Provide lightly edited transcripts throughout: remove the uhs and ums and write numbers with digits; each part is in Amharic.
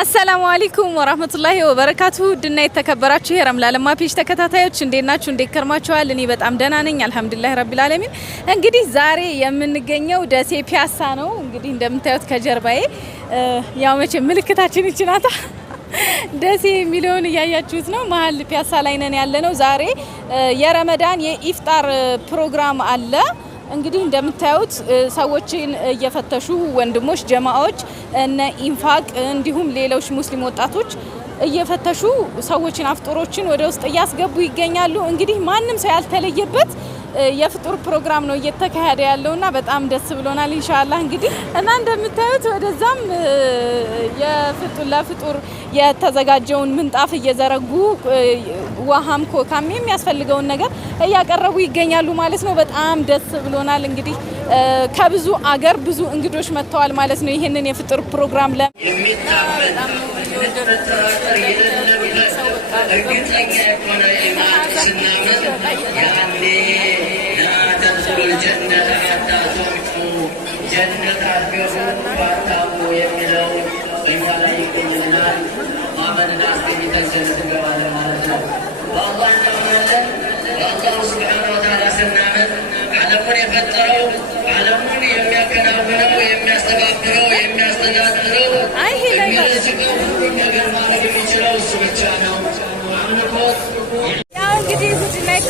አሰላሙ አለይኩም ወራህመቱላሂ ወበረካቱ ድና የተከበራችሁ የረምላ ለማ ፔጅ ተከታታዮች እንዴት ናችሁ? እንዴት ከርማችኋል? እኔ በጣም ደህና ነኝ አልহামዱሊላህ ረቢል ዓለሚን። እንግዲህ ዛሬ የምንገኘው ደሴ ፒያሳ ነው። እንግዲህ እንደምታዩት ከጀርባዬ ያው መቼ ምልክታችን ይችላታ ደሴ የሚለውን ያያችሁት ነው። መሀል ፒያሳ ላይ ነን ያለነው። ዛሬ የረመዳን የኢፍጣር ፕሮግራም አለ። እንግዲህ እንደምታዩት ሰዎችን እየፈተሹ ወንድሞች ጀማዓዎች እነ ኢንፋቅ እንዲሁም ሌሎች ሙስሊም ወጣቶች እየፈተሹ ሰዎችን አፍጥሮችን ወደ ውስጥ እያስገቡ ይገኛሉ። እንግዲህ ማንም ሰው ያልተለየበት የፍጡር ፕሮግራም ነው እየተካሄደ ያለውና በጣም ደስ ብሎናል ኢንሻአላህ። እንግዲህ እና እንደምታዩት ወደዛም ለፍጡር የተዘጋጀውን ምንጣፍ እየዘረጉ ውሃም ኮካም የሚያስፈልገውን ነገር እያቀረቡ ይገኛሉ ማለት ነው። በጣም ደስ ብሎናል። እንግዲህ ከብዙ አገር ብዙ እንግዶች መጥተዋል ማለት ነው። ይሄንን የፍጡር ፕሮግራም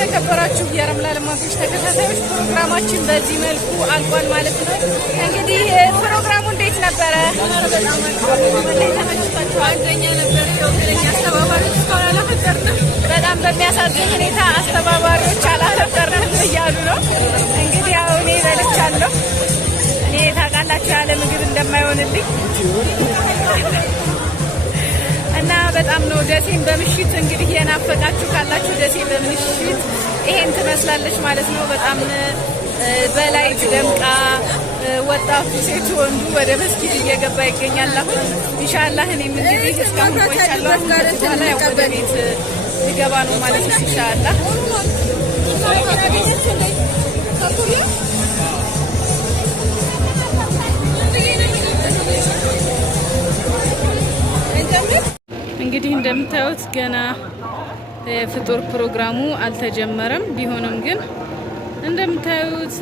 የተከበራችሁ የረምላ ለማ ፔጅ ተከታታዮች ፕሮግራማችን በዚህ መልኩ አልቋል ማለት ነው። እንግዲህ ፕሮግራሙ እንዴት ነበረ? አንደኛ ነበር። የወገለኛ አስተባባሪዎች እስካሁን አላፈጠርንም። በጣም በሚያሳዝን ሁኔታ አስተባባሪዎች አላፈጠርንም እያሉ ነው። እንግዲህ ያው እኔ በልቻለሁ። እኔ ታውቃላችሁ ያለ ምግብ እንደማይሆንልኝ እና በጣም ነው ደሴን በምሽት እንግዲህ የናፈቃችሁ ካላችሁ ደሴ በምሽት ይሄን ትመስላለች ማለት ነው። በጣም በላይ ደምቃ ወጣቱ ሴት ወንዱ ወደ መስጊድ እየገባ ይገኛል። አሁን ኢንሻአላህ እኔም እንግዲህ እስካሁን ቆይቻለሁ። በኋላ ያው ወደ ቤት ልገባ ነው ማለት ነው ኢንሻአላህ። እንግዲህ እንደምታዩት ገና ፍጡር ፕሮግራሙ አልተጀመረም። ቢሆንም ግን እንደምታዩት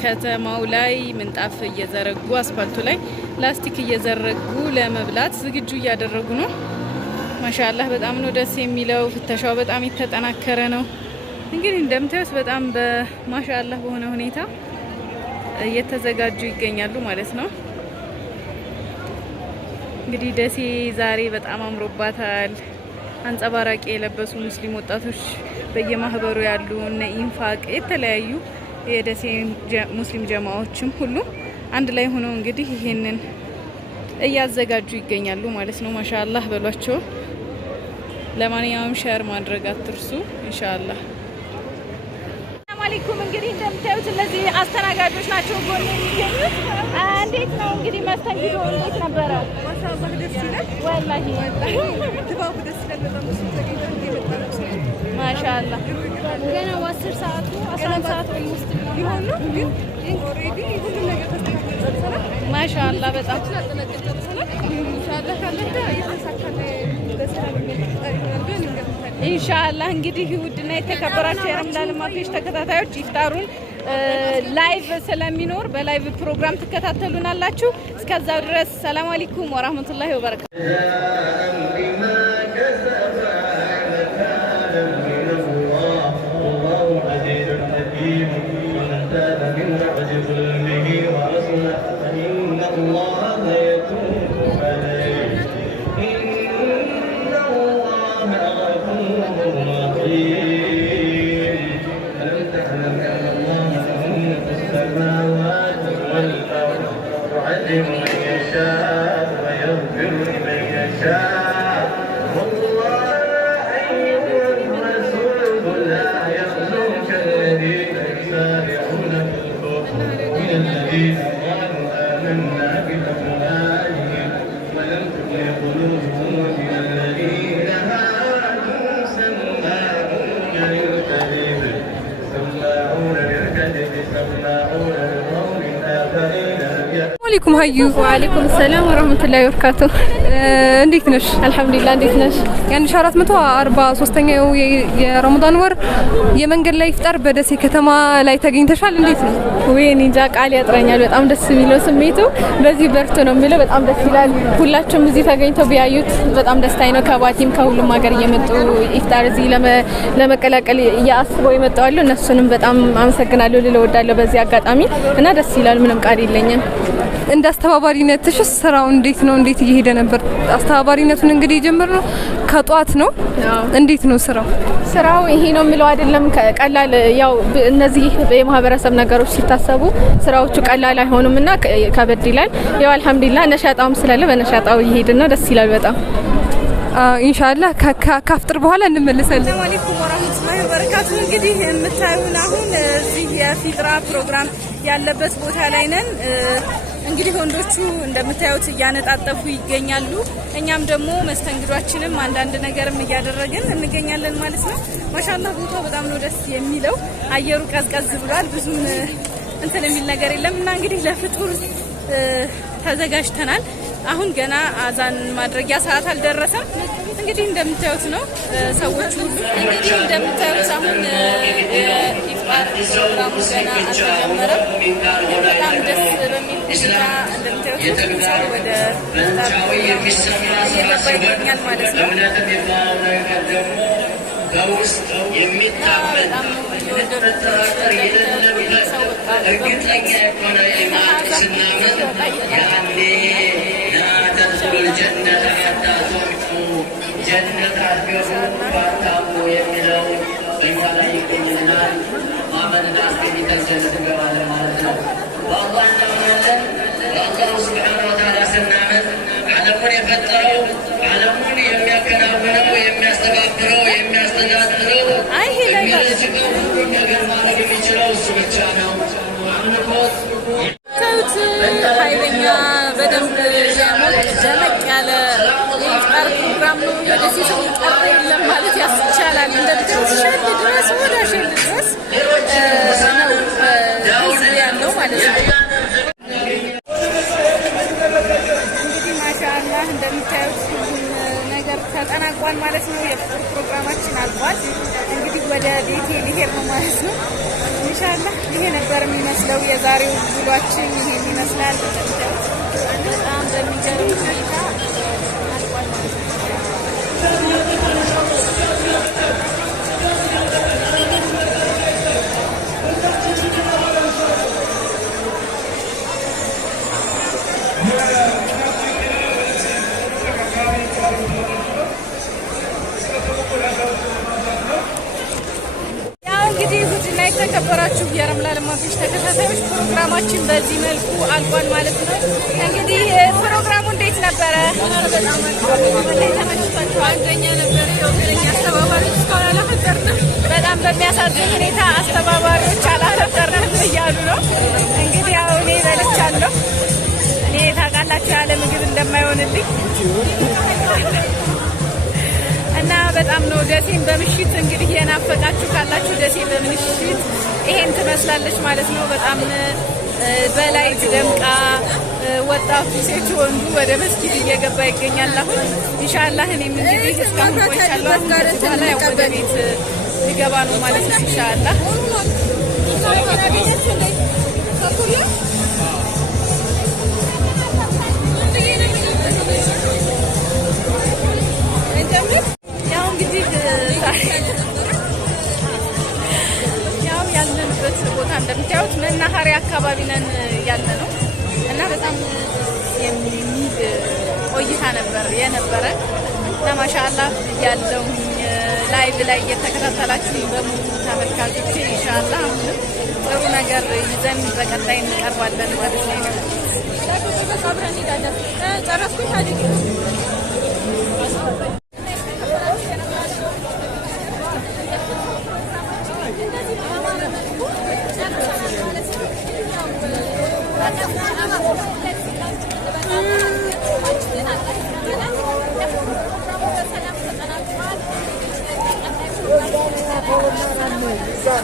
ከተማው ላይ ምንጣፍ እየዘረጉ አስፋልቱ ላይ ላስቲክ እየዘረጉ ለመብላት ዝግጁ እያደረጉ ነው። ማሻአላህ በጣም ነው ደስ የሚለው። ፍተሻው በጣም የተጠናከረ ነው። እንግዲህ እንደምታዩት በጣም በማሻአላህ በሆነ ሁኔታ እየተዘጋጁ ይገኛሉ ማለት ነው። እንግዲህ ደሴ ዛሬ በጣም አምሮባታል። አንጸባራቂ የለበሱ ሙስሊም ወጣቶች በየማህበሩ ያሉ እነ ኢንፋቅ የተለያዩ የደሴ ሙስሊም ጀማዓዎችም ሁሉ አንድ ላይ ሆነው እንግዲህ ይሄንን እያዘጋጁ ይገኛሉ ማለት ነው። ማሻአላህ በሏቸው። ለማንኛውም ሼር ማድረግ አትርሱ ኢንሻአላህ። አለይኩም እንግዲህ እንደምታዩት እነዚህ አስተናጋጆች ናቸው ጎን የሚገኙት። እንዴት ነው እንግዲህ መስተንግዶ እንዴት ነበረ? ማሻአላህ ደስ ይላል። ወላሂ ድባቡ ደስ ይላል። በጣም ደስ ይላል። ማሻአላህ ገና 10 ሰዓቱ 11 ሰዓት ኦልሞስት ቢሆን ነው ግን ኦሬዲ ሁሉ ነገር ተስተካክሏል። ማሻአላህ በጣም ኢንሻአላህ ካለታ የተሳካለ ደስታ ኢንሻአላህ። እንግዲህ ውድና የተከበራችሁ የረምላ ለማ ፔጅ ተከታታዮች ኢፍጣሩን ላይቭ ስለሚኖር በላይቭ ፕሮግራም ትከታተሉናላችሁ። እስከዛው ድረስ ሰላም አለይኩም ወራህመቱላሂ ወበረካቱ። عليكم هيو وعليكم السلام ورحمة الله وبركاته እንዴት ነሽ? አልহামዱሊላህ እንዴት ነሽ? የ1443ኛው የረመዳን ወር የመንገድ ላይ ኢፍጣር በደሴ ከተማ ላይ ተገኝተሻል። እንዴት ነው? ወይኔ እንጃ ቃል ያጥረኛል። በጣም ደስ የሚለው ስሜቱ በዚህ በርቶ ነው የሚለው። በጣም ደስ ይላል። ሁላችሁም እዚህ ተገኝተው ቢያዩት በጣም ደስታዬ ነው። ከባቲም ከሁሉም ሀገር እየመጡ ኢፍጣር እዚህ ለመቀላቀል ያስበው ይመጣሉ። እነሱንም በጣም አመሰግናለሁ ልል እወዳለሁ በዚህ አጋጣሚ እና ደስ ይላል። ምንም ቃል የለኝም። እንደ አስተባባሪነትሽ ስራው እንዴት ነው? እንዴት እየሄደ ነበር? አስተባባሪነቱን እንግዲህ የጀመርነው ከጧት ነው። እንዴት ነው ስራው? ይሄ ነው የሚለው አይደለም። ቀላል ያው እነዚህ የማህበረሰብ ነገሮች ሲታሰቡ ስራዎቹ ቀላል አይሆኑምና ከበድ ይላል። ያው አልহামዱሊላህ ነሻጣውም ስላለ በነሻጣው እየሄድን ነው። ደስ ይላል በጣም ኢንሻአላህ ካፍጥር በኋላ እንመለሳለን። ሰላም አለይኩም ወራህመቱላሂ ወበረካቱ። እንግዲህ የምታዩን አሁን እዚህ የፊጥራ ፕሮግራም ያለበት ቦታ ላይ ነን። እንግዲህ ወንዶቹ እንደምታዩት እያነጣጠፉ ይገኛሉ። እኛም ደግሞ መስተንግዷችንም አንዳንድ ነገርም እያደረግን እንገኛለን ማለት ነው። ማሻአላህ ቦታው በጣም ነው ደስ የሚለው። አየሩ ቀዝቀዝ ብሏል። ብዙም እንትን የሚል ነገር የለምና እንግዲህ ለፍጡር ተዘጋጅተናል። አሁን ገና አዛን ማድረጊያ ሰዓት አልደረሰም። እንግዲህ እንደምታዩት ነው ሰዎቹ እንግዲህ እንደምታዩት አሁን ኢፍጣር ፕሮግራሙ ገና አልተጀመረም። በጣም ደስ በሚል ሁኔታ እንደምታዩት ሰው ወደ ኢፍጣር እየገባ ይገኛል ማለት ነው። በውስጥ የሚታመን መጠራጠር የሌለበት እርግጠኛ የሆነ ኢማን ስናምን ያኔ ላተድኹሉል ጀነተ ሐታ ቱዕጡ ጀነት አትገቡም ባታሙ የሚለው በእኛ ላይ ይገኝልናል። ማመንና አስገኝተን ጀነት እንገባለን ማለት ነው። በአላህ እናምናለን። በአላሁ ስብሓነ ወተዓላ ስናምን ዓለሙን የፈጠረው ዓለሙን የሚያከናውነው የሚያስተባብረው የሚያስተዳድረው የሚረዝቀው ሁሉን ነገር ማድረግ የሚችለው እሱ ብቻ ነው። አምልኮት ኃይለኛ በደንብ ደመቅ ያለ የኢፍጣር ፕሮግራም ነው። የደሴ ሰው ቀረ የለም ማለት ያስቻላል። እንደምታዩት ሸል ድረስ ወደ ሸል ድረስ ነው ህዝብ ያለው ማለት ነው። እንግዲህ ማሻአላህ እንደምታዩት ነገር ተጠናቋል ማለት ነው። የፍጡር ፕሮግራማችን አልቋል። እንግዲህ ወደ ቤቴ ሊሄድ ነው ማለት ነው። ኢንሻአላህ ይሄ ነበር የሚመስለው የዛሬው ውሏችን ይሄን ይመስላል። በጣም በሚገርም ሁኔታ አልቋል ማለት ነው። የተከበራችሁ የረምላ ለማፊሽ ተከታታዮች ፕሮግራማችን በዚህ መልኩ አልቋል ማለት ነው። እንግዲህ ፕሮግራሙ እንዴት ነበረ? በጣም አንደኛ ነበር። የወገኛ አስተባባሪዎች እስካሁን አላፈጠርንም። በጣም በሚያሳዝን ሁኔታ አስተባባሪዎች አላፈጠርንም እያሉ ነው። እንግዲህ ያው እኔ በልቻለሁ። እኔ ታውቃላችሁ ያለ ምግብ እንደማይሆንልኝ እና በጣም ነው ደሴን በምሽት እንግዲህ የናፈቃችሁ ካላችሁ ደሴ በምሽት ይሄን ትመስላለች ማለት ነው። በጣም በላይ ደምቃ ወጣቱ ሴት ወንዱ ወደ መስጊድ እየገባ ይገኛል። አሁን ኢንሻአላህ እኔም እንግዲህ እስካሁን ቆይቻለሁ። በኋላ ያው ወደ ቤት ሊገባ ነው ማለት ነው ኢንሻአላህ። ያው ያለንበት ቦታ እንደምታዩት መናኸሪያ አካባቢ ነን ያለ ነው እና በጣም የሚል ቆይታ ነበር የነበረ እና ማሻአላህ ያለው ላይቭ ላይ እየተከታተላችሁ በሙሉ ተመልካቾች ኢንሻአላህ አሁንም ጥሩ ነገር ይዘን በቀጣይ እንቀርባለን ማለት ነው። Gracias.